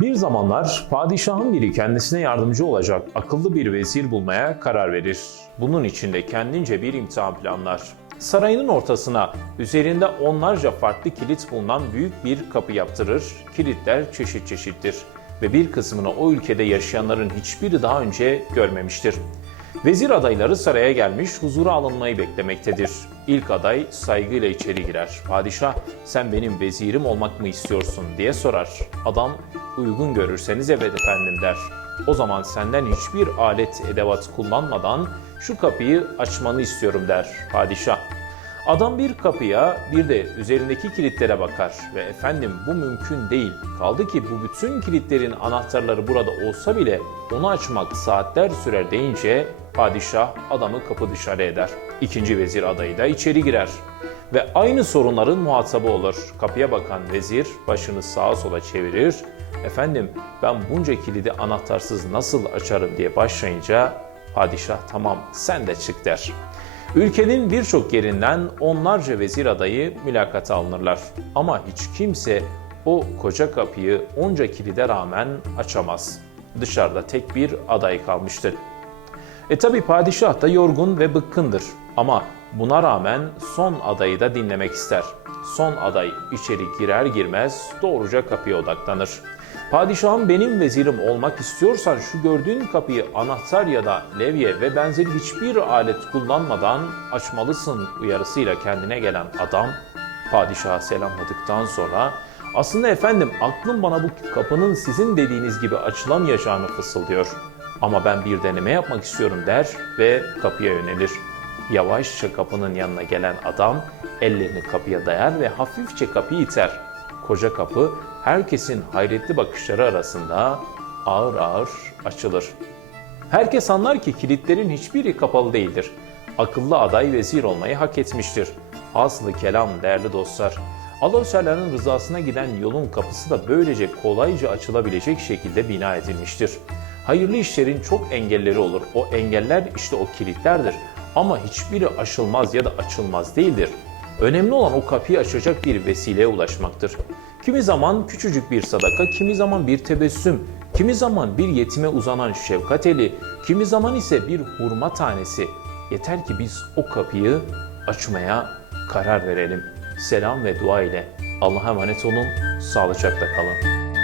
Bir zamanlar padişahın biri kendisine yardımcı olacak akıllı bir vezir bulmaya karar verir. Bunun için de kendince bir imtihan planlar. Sarayının ortasına üzerinde onlarca farklı kilit bulunan büyük bir kapı yaptırır. Kilitler çeşit çeşittir ve bir kısmını o ülkede yaşayanların hiçbiri daha önce görmemiştir. Vezir adayları saraya gelmiş huzura alınmayı beklemektedir. İlk aday saygıyla içeri girer. Padişah sen benim vezirim olmak mı istiyorsun diye sorar. Adam uygun görürseniz evet efendim der. O zaman senden hiçbir alet edevat kullanmadan şu kapıyı açmanı istiyorum der padişah. Adam bir kapıya bir de üzerindeki kilitlere bakar ve efendim bu mümkün değil. Kaldı ki bu bütün kilitlerin anahtarları burada olsa bile onu açmak saatler sürer deyince padişah adamı kapı dışarı eder. İkinci vezir adayı da içeri girer ve aynı sorunların muhatabı olur. Kapıya bakan vezir başını sağa sola çevirir. Efendim ben bunca kilidi anahtarsız nasıl açarım diye başlayınca padişah tamam sen de çık der. Ülkenin birçok yerinden onlarca vezir adayı mülakata alınırlar. Ama hiç kimse o koca kapıyı onca kilide rağmen açamaz. Dışarıda tek bir aday kalmıştır. E tabi padişah da yorgun ve bıkkındır. Ama buna rağmen son adayı da dinlemek ister. Son aday içeri girer girmez doğruca kapıya odaklanır. Padişahım benim vezirim olmak istiyorsan şu gördüğün kapıyı anahtar ya da levye ve benzeri hiçbir alet kullanmadan açmalısın uyarısıyla kendine gelen adam padişaha selamladıktan sonra aslında efendim aklım bana bu kapının sizin dediğiniz gibi açılamayacağını fısıldıyor. Ama ben bir deneme yapmak istiyorum der ve kapıya yönelir. Yavaşça kapının yanına gelen adam ellerini kapıya dayar ve hafifçe kapıyı iter. Koca kapı herkesin hayretli bakışları arasında ağır ağır açılır. Herkes anlar ki kilitlerin hiçbiri kapalı değildir. Akıllı aday vezir olmayı hak etmiştir. Aslı kelam değerli dostlar. Allah Teala'nın rızasına giden yolun kapısı da böylece kolayca açılabilecek şekilde bina edilmiştir. Hayırlı işlerin çok engelleri olur. O engeller işte o kilitlerdir. Ama hiçbiri aşılmaz ya da açılmaz değildir. Önemli olan o kapıyı açacak bir vesileye ulaşmaktır. Kimi zaman küçücük bir sadaka, kimi zaman bir tebessüm, kimi zaman bir yetime uzanan şefkat eli, kimi zaman ise bir hurma tanesi. Yeter ki biz o kapıyı açmaya karar verelim. Selam ve dua ile Allah'a emanet olun, sağlıcakla kalın.